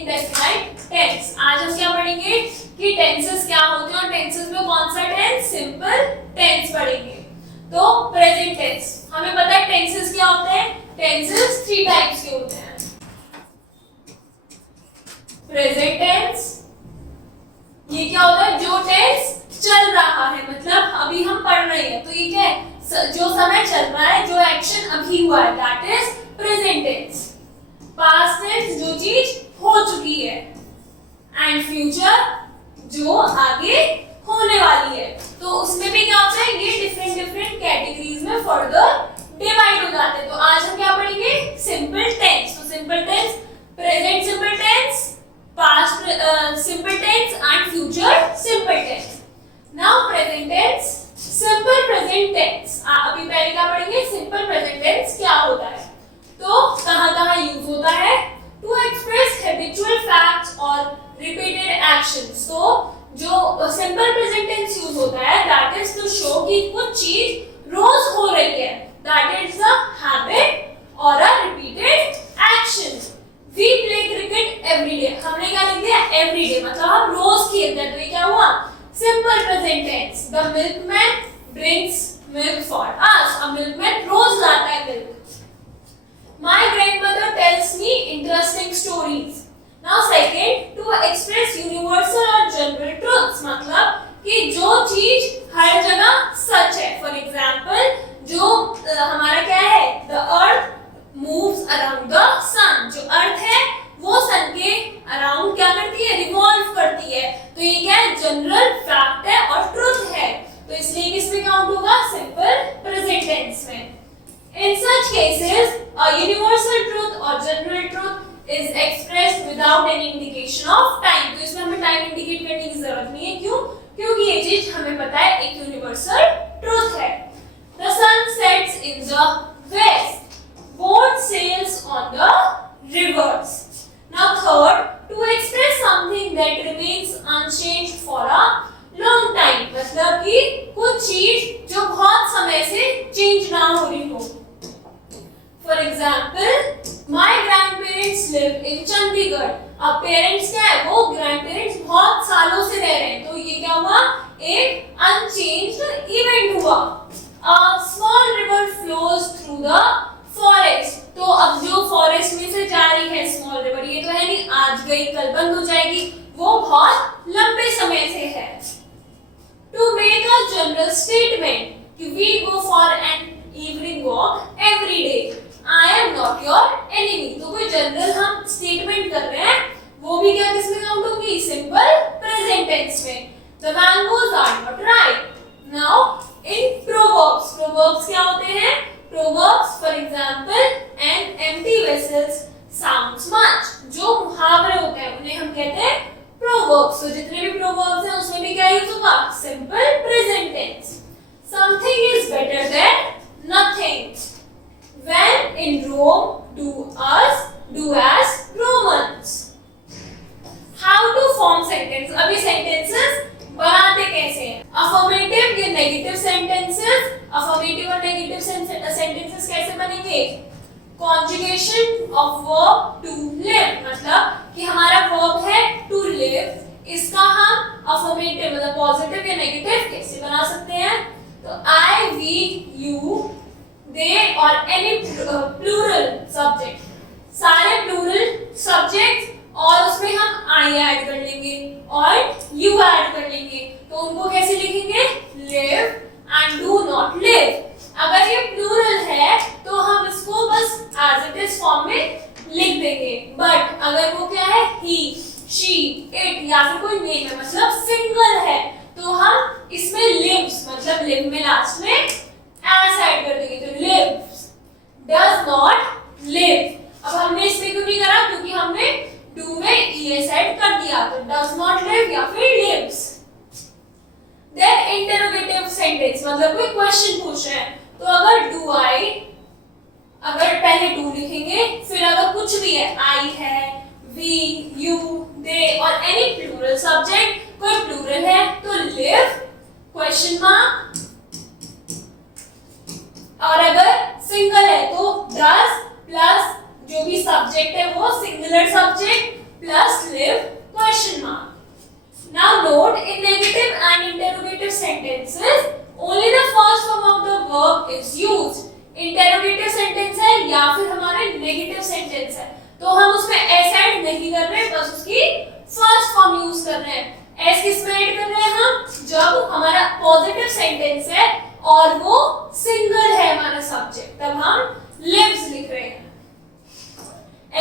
Indefinite tense. आज हम क्या पढ़ेंगे कि टेंसेस क्या होते हैं और टेंसेस में कौन सा टेंस, सिंपल टेंस पढ़ेंगे। तो प्रेजेंट टेंस, हमें पता है टेंसेस क्या होते हैं। टेंसेस 3 टाइप्स के होते हैं। प्रेजेंट टेंस, ये क्या होता है, जो टेंस चल रहा है, मतलब अभी हम पढ़ रहे हैं, तो ये क्या है, जो समय चल रहा है, जो एक्शन अभी हुआ है, that is present tense. Past tense, जो चीज हो चुकी है, एंड फ्यूचर, जो आगे होने वाली है। तो उसमें भी क्या होता है, ये डिफरेंट डिफरेंट कैटेगरीज में फर्दर डिवाइड हो जाते हैं। तो आज हम क्या पढ़ेंगे, सिंपल टेंस। तो simple tense, present simple tense, past simple tense and future simple tense. Now present tense, simple present tense. अभी पहले क्या पढ़ेंगे, सिंपल प्रेजेंट टेंस क्या होता है। तो कहां-कहां यूज होता है, टू एक्सप्रेस हैबिचुअल फैक्ट्स और रिपीटेड एक्शंस। तो जो सिंपल प्रेजेंट टेंस यूज होता है, दैट इज टू शो कि कुछ चीज रोज हो रही है, दैट इज अ हैबिट और a repeated action. We play cricket every day, हमने क्या लिख दिया, एवरी डे, मतलब हम रोज खेलते हैं। तो ये क्या हुआ, simple present tense. The milkman brings milk for us, अब मिल्कमैन रोज लाता है milk. My grandmother tells me interesting stories. Now second, to express universal or general truths, मतलब कि जो चीज हर जगह सच है। For example, जो हमारा क्या है, the earth moves around the sun, जो अर्थ है वो सन के अराउंड क्या करती है, रिवॉल्व करती है। तो ये क्या है, जनरल फैक्ट है और ट्रुथ है। तो इसलिए किसमें काउंट होगा, सिंपल प्रेजेंट टेंस में। In such cases, a universal truth or general truth is expressed without any indication of time. तो इसमें हमें टाइम इंडिकेट करने की जरूरत नहीं है। क्यों? क्योंकि ये चीज हमें पता है एक यूनिवर्सल ट्रुथ है। The sun sets in the west. Boat sails on the rivers. Now third, to express something that remains unchanged for a long time, मतलब कि कुछ चीज जो बहुत समय से चेंज ना हो रही हो। For example, my grandparents live in Chandigarh. अब पेरेंट्स क्या है, वो ग्रैंडपेरेंट्स बहुत सालों से रह रहे हैं। तो ये क्या हुआ, एक अनचेंज्ड इवेंट हुआ। A small river flows through the forest. तो अब जो फॉरेस्ट में से जा रही है स्मॉल रिवर, ये तो है नहीं आज गई कल बंद हो जाएगी, वो बहुत लंबे समय से है। To make a general statement, we go for an evening walk every day. I am not your enemy. तो कोई जनरल हम स्टेटमेंट कर रहे हैं, वो भी क्या किसमें काउंट होगी, सिंपल प्रेजेंट टेंस में। The mangoes are not ripe. Now in proverbs, proverbs क्या होते हैं, proverbs for example, an empty vessel sounds much. जो मुहावरे होते हैं उन्हें हम कहते हैं proverbs। तो जितने भी proverbs हैं उसमें भी क्या यूज होगा, simple present tense. Something is better than nothing. When in Rome, do as Romans. How to form sentence? अभी sentences बनाते कैसे हैं? Affirmative या negative sentences? Affirmative और negative sentences कैसे बनेंगे? Conjugation of verb to live, मतलब कि हमारा verb है to live, इसका हम affirmative मतलब positive या negative कैसे बना सकते हैं? तो I, we, you, they और any plural subject, सारे plural subjects और उसमें हम I ऐड कर लेंगे और you ऐड कर लेंगे। तो उनको कैसे लिखेंगे, live and do not live। अगर ये plural है तो हम इसको बस as it is फॉर्म में लिख देंगे। बट अगर वो क्या है, he, she, it या फिर कोई नेम है, मतलब सिंगल है, तो हम इसमें lives मतलब live में लास्ट में as ऐड कर देंगे। तो lives, does not live। अब हमने इसमें क्यों नहीं करा, क्योंकि हमने do में es ऐड कर दिया, तो does not live या फिर lives। Then interrogative sentence, मतलब कोई क्वेश्चन पूछ रहे हैं, तो अगर do I, अगर पहले do लिखेंगे, फिर अगर कुछ भी है, I है, we, you, they और any plural subject, कोई plural है तो live question mark, और अगर सिंगल है तो does प्लस जो भी सब्जेक्ट है वो singular subject plus live question mark. Now note, in negative and interrogative sentences only the first form of the verb is used. Interrogative sentence है या फिर हमारे negative sentence है तो हम उसमें s ऐड नहीं कर रहे, बस उसकी फर्स्ट फॉर्म यूज कर रहे हैं। s किस में ऐड कर रहे हैं हम? जब हमारा पॉजिटिव सेंटेंस है और वो सिंगल है हमारा सब्जेक्ट, तब हम lives लिख रहे हैं।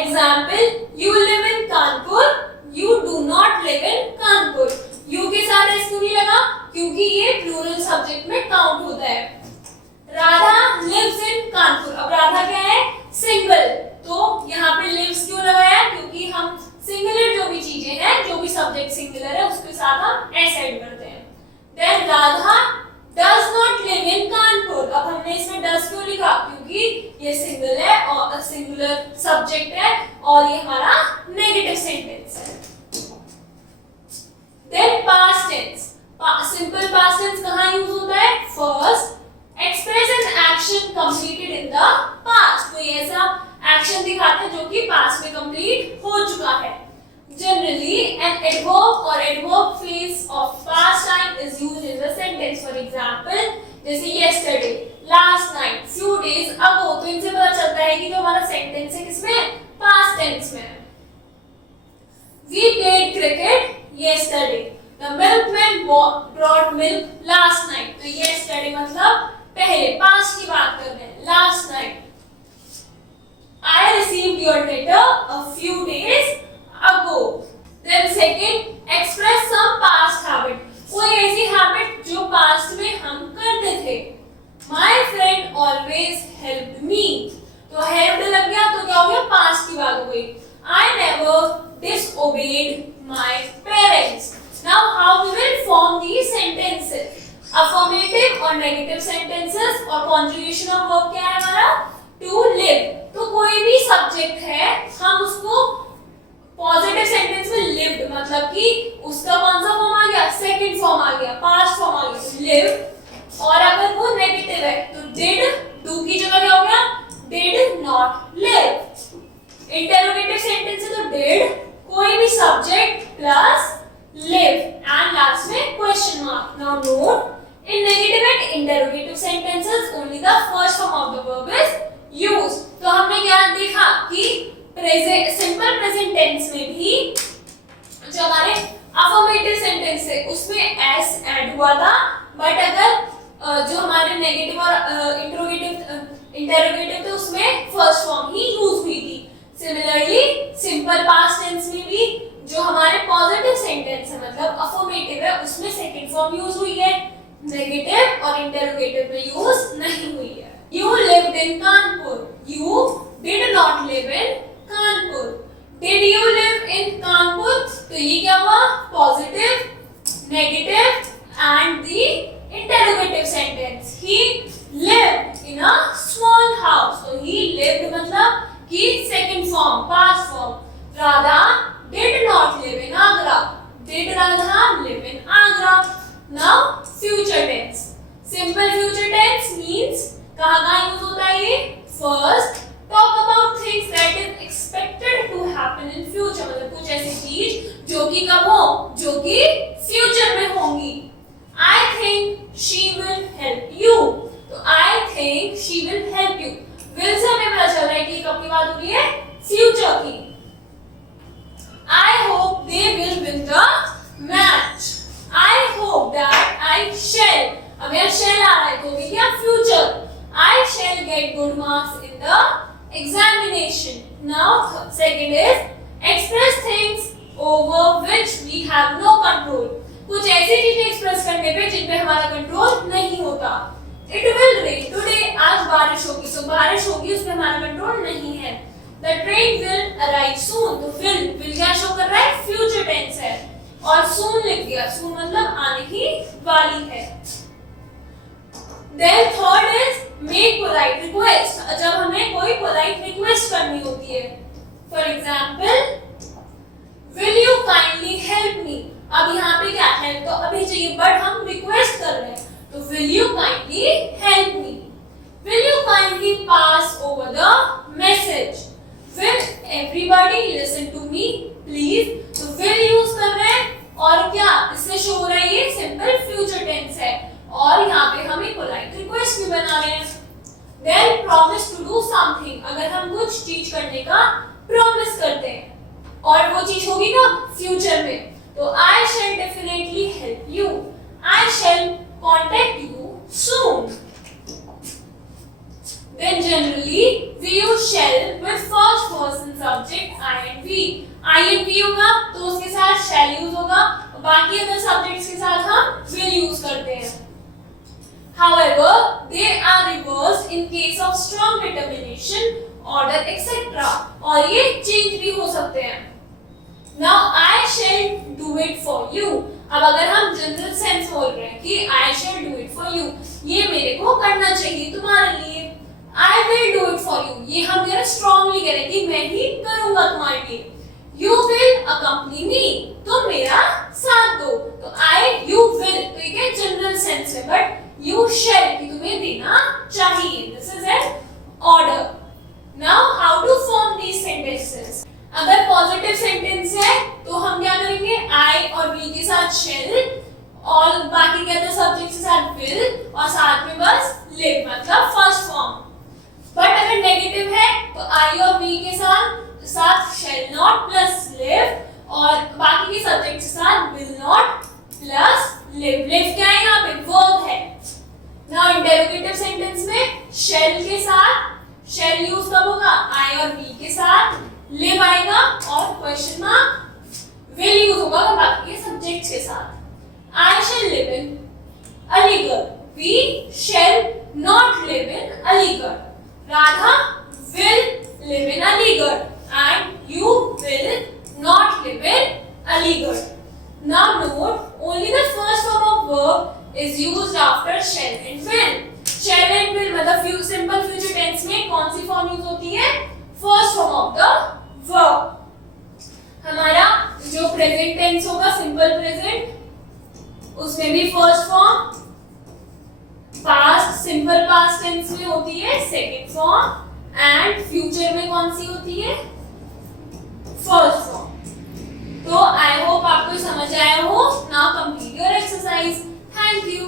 Example, you live in Kanpur, you do not live in Kanpur. you के साथ s क्यों नहीं लगा? क्योंकि ये प्लूरल सब्जेक्ट में काउंट होता है। राधा lives in Kanpur, अब राधा क्या है? सिंगल, तो यहाँ पे lives क्यों लगाया? क्योंकि हम सिंगुलर जो भी चीजें हैं, जो भी सब्जेक्ट सिंगुलर है उसके साथ हम s ऐड करते हैं। Then Radha does not live in Kanpur, अब हमने इसमें does क्यों लिखा? क्योंकि ये सिंगल है और सिंगुलर सब्जेक्ट है और ये हमारा नेगेटिव सेंटेंस है। Then past tense, simple past tense कहाँ यूज होता है? First, express an action completed in the past, कोई ऐसा एक्शन दिखाते हैं जो कि पास्ट में कंप्लीट हो चुका है। Generally, an adverb or adverb phrase of past time is used in the sentence. For example, जैसे yesterday, last night, few days ago, तो इनसे पता चलता है कि जो हमारा सेंटेंस है किसमें? past tense में। We played cricket yesterday. The milkman brought milk last night. तो yesterday मतलब पहले, past की बात कर रहे हैं, last night. I received your letter a few days ago. Then second, express some past habit. कोई ऐसी हैबिट जो पास्ट में हम करते थे। My friend always helped me. तो helped लग गया तो क्या हो गया? पास्ट की बात हो गई। I never disobeyed my parents. Now how we will form these sentences? Affirmative और negative sentences और conjugation of verb क्या है हमारा? To live. तो कोई भी सब्जेक्ट है हम उसको पॉजिटिव सेंटेंस में लिव्ड, मतलब कि उसका कौन सा फॉर्म आ गया? सेकंड फॉर्म आ गया, पास्ट फॉर्म आ गया, तो लिव। और अगर वो नेगेटिव है तो डिड, डू की जगह क्या हो गया? Did not live. Interrogative sentence है तो डिड, कोई भी subject plus live and last में question mark. Now note, in negative and interrogative sentences only the first form of the verb is used. तो हमने क्या देखा कि सिंपल प्रेजेंट टेंस में भी जो हमारे अफर्मेटिव सेंटेंस है उसमें s ऐड हुआ था, बट अगर जो हमारे नेगेटिव और इंटरोगेटिव थे उसमें फर्स्ट फॉर्म ही यूज हुई थी। सिमिलरली सिंपल पास्ट टेंस में भी जो हमारे पॉजिटिव सेंटेंस है मतलब अफर्मेटिव है उसमें सेकंड फॉर्म यूज हुई है, नेगेटिव और इंटरोगेटिव में यूज नहीं हुई है। You lived in Kanpur. You did not live in Kanpur. Did you live in Kanpur? तो ये क्या हुआ? Positive, negative and the interrogative sentence. He lived in a small house. तो he lived मतलब कि second form, past form. Radha did not live in Agra. Did Radha live in Agra? Now future tense. Simple future tense means कहाँ use होता है ये? First, talk about things that is expected to happen in future, मतलब कुछ ऐसी चीज जो कि कब हो? जो कि फ्यूचर में होंगी। I think she will help you, तो I think she will help you, will से हमें पता चल रहा है कि कब की बात हो रही है? फ्यूचर की। I hope they will win the match, I hope that I shall, अब यहाँ शेल आ रहा है तो भी क्या? Future. I shall get good marks in the examination. Now, second is express things over which we have no control. कुछ ऐसी चीजें एक्सप्रेस करने पे जिन पे हमारा कंट्रोल नहीं होता। It will rain today. आज बारिश होगी, तो बारिश होगी उस पे हमारा कंट्रोल नहीं है। The train will arrive soon. तो will क्या शो कर रहा है? फ्यूचर टेंस है और soon लिख दिया। soon मतलब आने ही वाली है। Then third is make polite request. जब हमें कोई polite request करनी होती है, for example, will you kindly help me? अब यहाँ पे क्या help तो अभी चाहिए, but हम request कर रहे हैं, तो will you kindly help me? Will you kindly pass over the message? Will everybody listen to me, please? Something, अगर हम कुछ चीज करने का प्रॉमिस करते हैं और वो चीज होगी ना फ्यूचर में, तो I shall definitely help you, I shall contact you soon. Then generally we use shall with first person subject I and we. I and we होगा तो उसके साथ shall use होगा, और बाकी अदर सब्जेक्ट्स के साथ हम will use करते हैं। However, they are reversed in case of strong determination, order, etc. और ये चेंज भी हो सकते हैं। Now I shall do it for you. अब अगर हम जनरल सेंस बोल रहे हैं कि I shall do it for you, ये मेरे को करना चाहिए तुम्हारे लिए। I will do it for you, ये हम जरा स्ट्रांगली करें कि मैं ही करूंगा तुम्हारे लिए। You will accompany me, तुम मेरा साथ दो। तो you will तो ये जनरल सेंस है, बट you shall कि तुम्हें देना चाहिए। This is an order. Now how to form these sentences? अगर पॉजिटिव सेंटेंस है तो हम क्या करेंगे, I और we के साथ shall और बाकी के अदर सब्जेक्ट के साथ will और साथ में बस live, मतलब फर्स्ट फॉर्म। बट अगर नेगेटिव है तो आई और वी के साथ shall not प्लस live और बाकी के सब्जेक्ट के साथ will not plus live। live क्या है यहाँ पे, वर्ब है। नाउ इंटरोगेटिव सेंटेंस में shall के साथ shall यूज कब होगा, आई और वी के साथ, live आएगा और क्वेश्चन मार्क will यूज होगा बाकी के सब्जेक्ट्स के साथ। I shall live in Aligarh, we shall not live in Aligarh। Radha will live in Aligarh and you will not live in Aligarh. Now note, only the first form of verb is used after shall and will. Shall and will मतलब simple future tense में कौन सी form use होती है, first form of the verb। हमारा जो present tense होगा simple present, उसमें भी first form, past simple past tense में होती है सेकंड फॉर्म, एंड फ्यूचर में कौन सी होती है, फर्स्ट फॉर्म। तो आई होप आपको समझ आया हो। Now complete your exercise. Thank you.